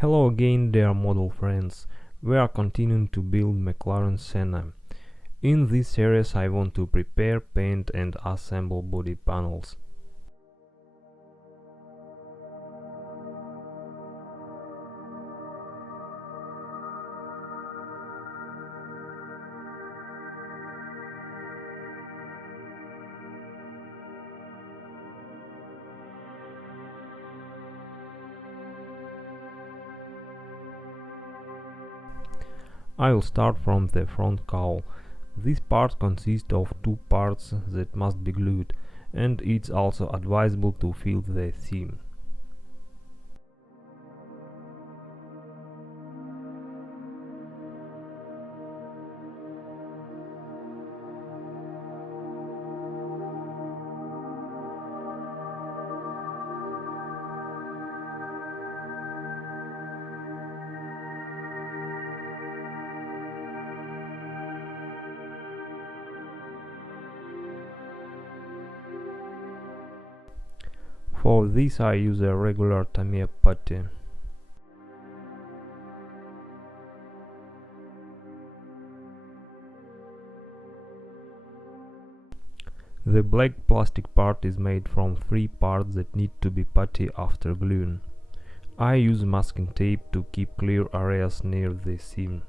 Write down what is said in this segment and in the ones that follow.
Hello again, dear model friends. We are continuing to build McLaren Senna. In this series I want to prepare, paint and assemble body panels. I will start from the front cowl. This part consists of two parts that must be glued, and it's also advisable to fill the seam. For this I use a regular Tamiya putty. The black plastic part is made from three parts that need to be putty after gluing. I use masking tape to keep clear areas near the seam.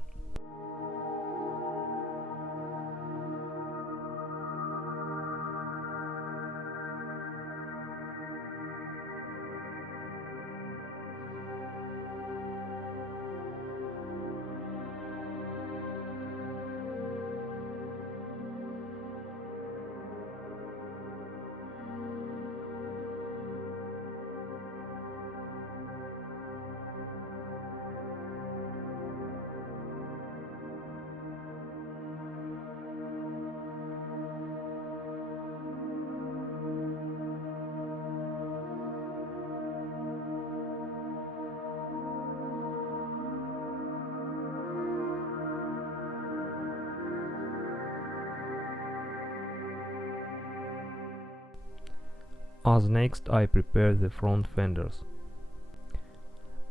As next I prepare the front fenders.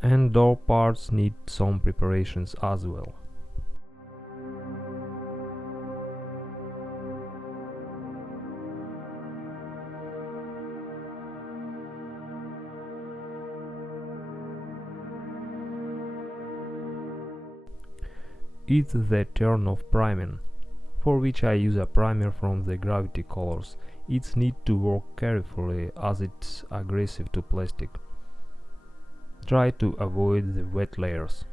And door parts need some preparations as well. It's the turn of priming, for which I use a primer from the Gravity Colors. It's need to work carefully as it's aggressive to plastic. Try to avoid the wet layers.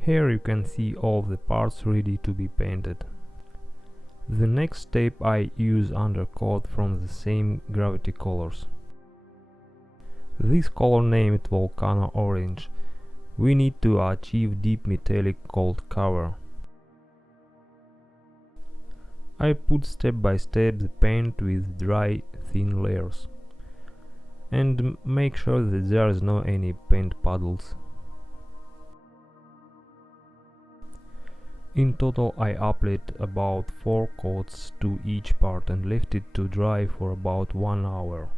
Here you can see all the parts ready to be painted. The next step I use undercoat from the same Gravity Colors. This color named Volcano Orange. We need to achieve deep metallic gold cover. I put step by step the paint with dry thin layers and make sure that there is no any paint puddles. In total I applied about 4 coats to each part and left it to dry for about 1 hour.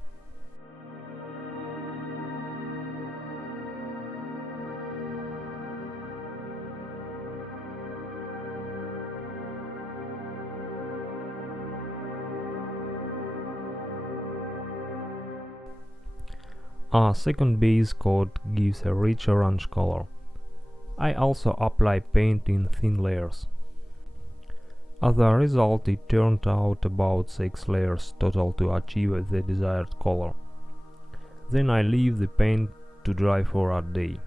A second base coat gives a rich orange color. I also apply paint in thin layers. As a result, it turned out about 6 layers total to achieve the desired color. Then I leave the paint to dry for a day.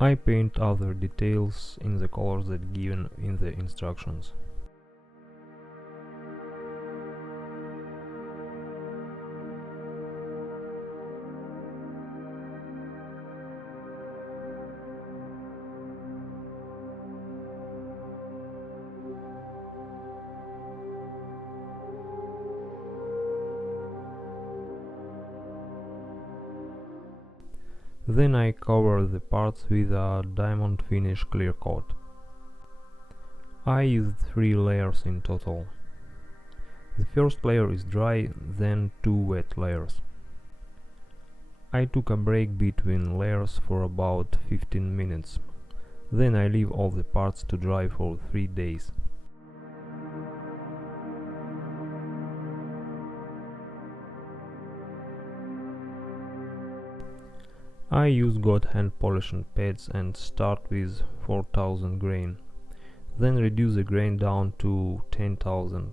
I paint other details in the colors that given in the instructions. Then I cover the parts with a diamond finish clear coat. I used 3 layers in total. The first layer is dry, then 2 wet layers. I took a break between layers for about 15 minutes. Then I leave all the parts to dry for 3 days. I use God hand polishing pads and start with 4000 grain, then reduce the grain down to 10,000.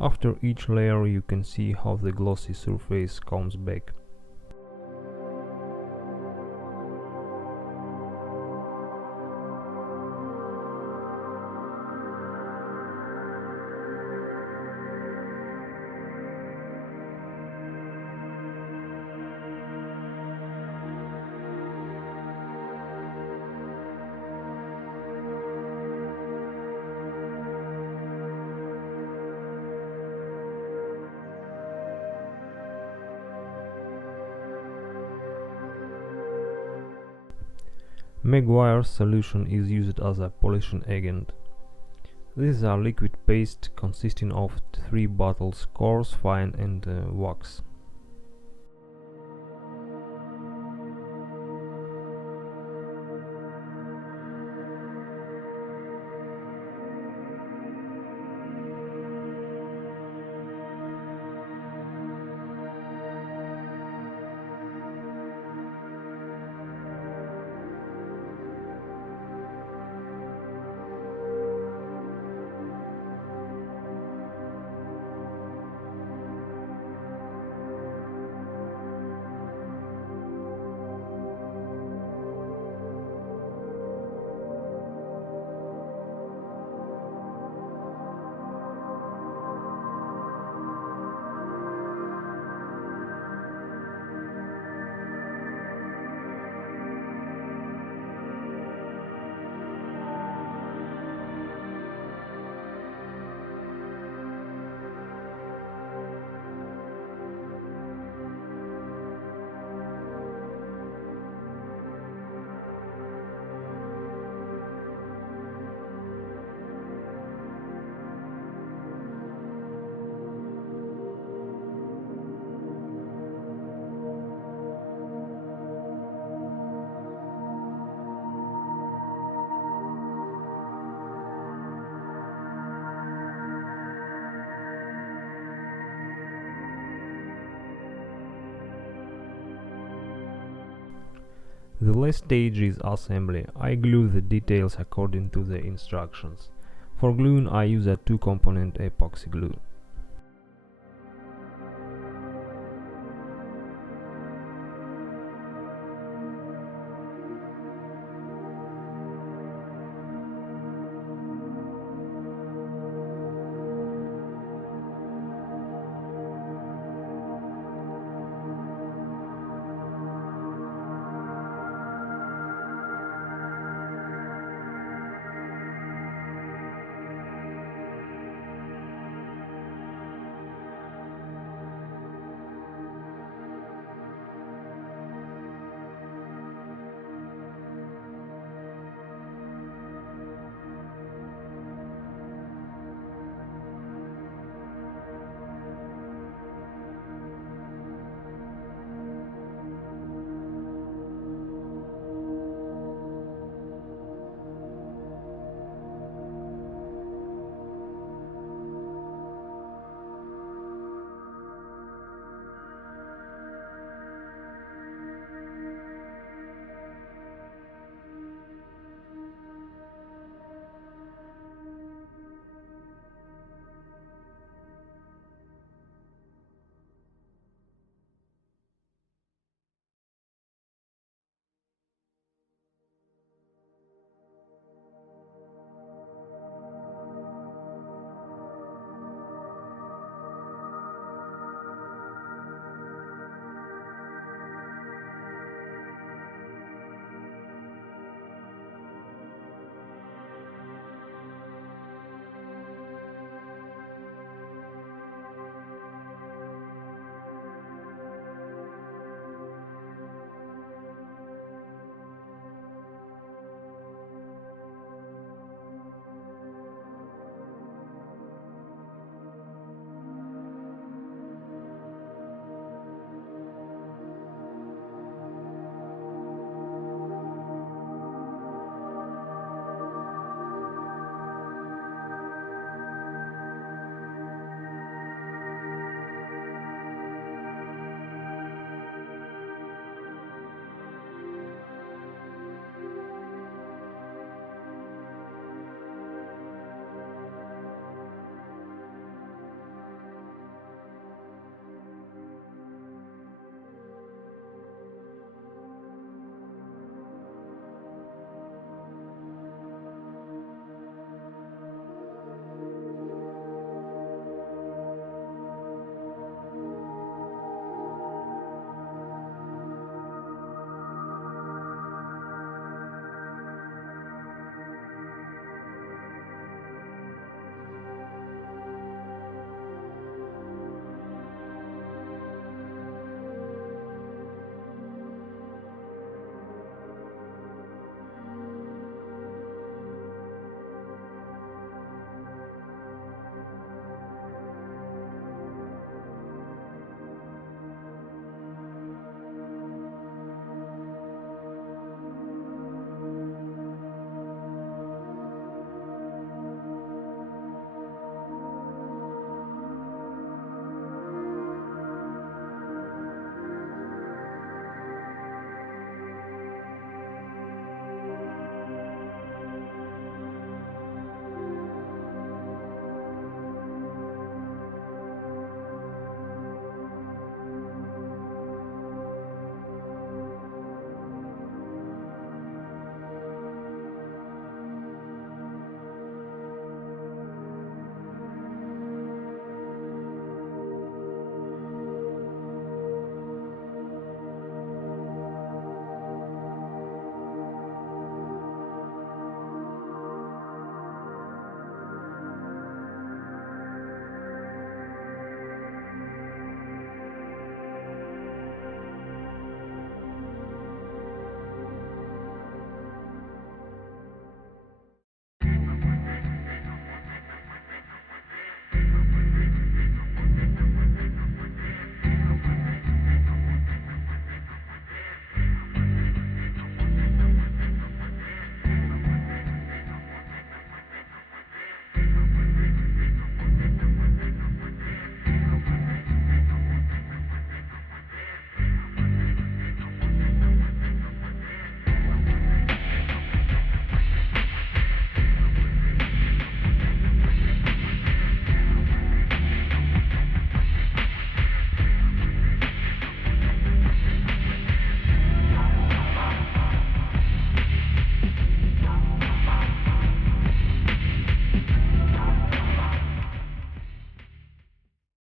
After each layer you can see how the glossy surface comes back. Maguire's solution is used as a polishing agent. This is a liquid paste consisting of 3 bottles, coarse, fine and wax. The last stage is assembly. I glue the details according to the instructions. For gluing I use a 2-component epoxy glue.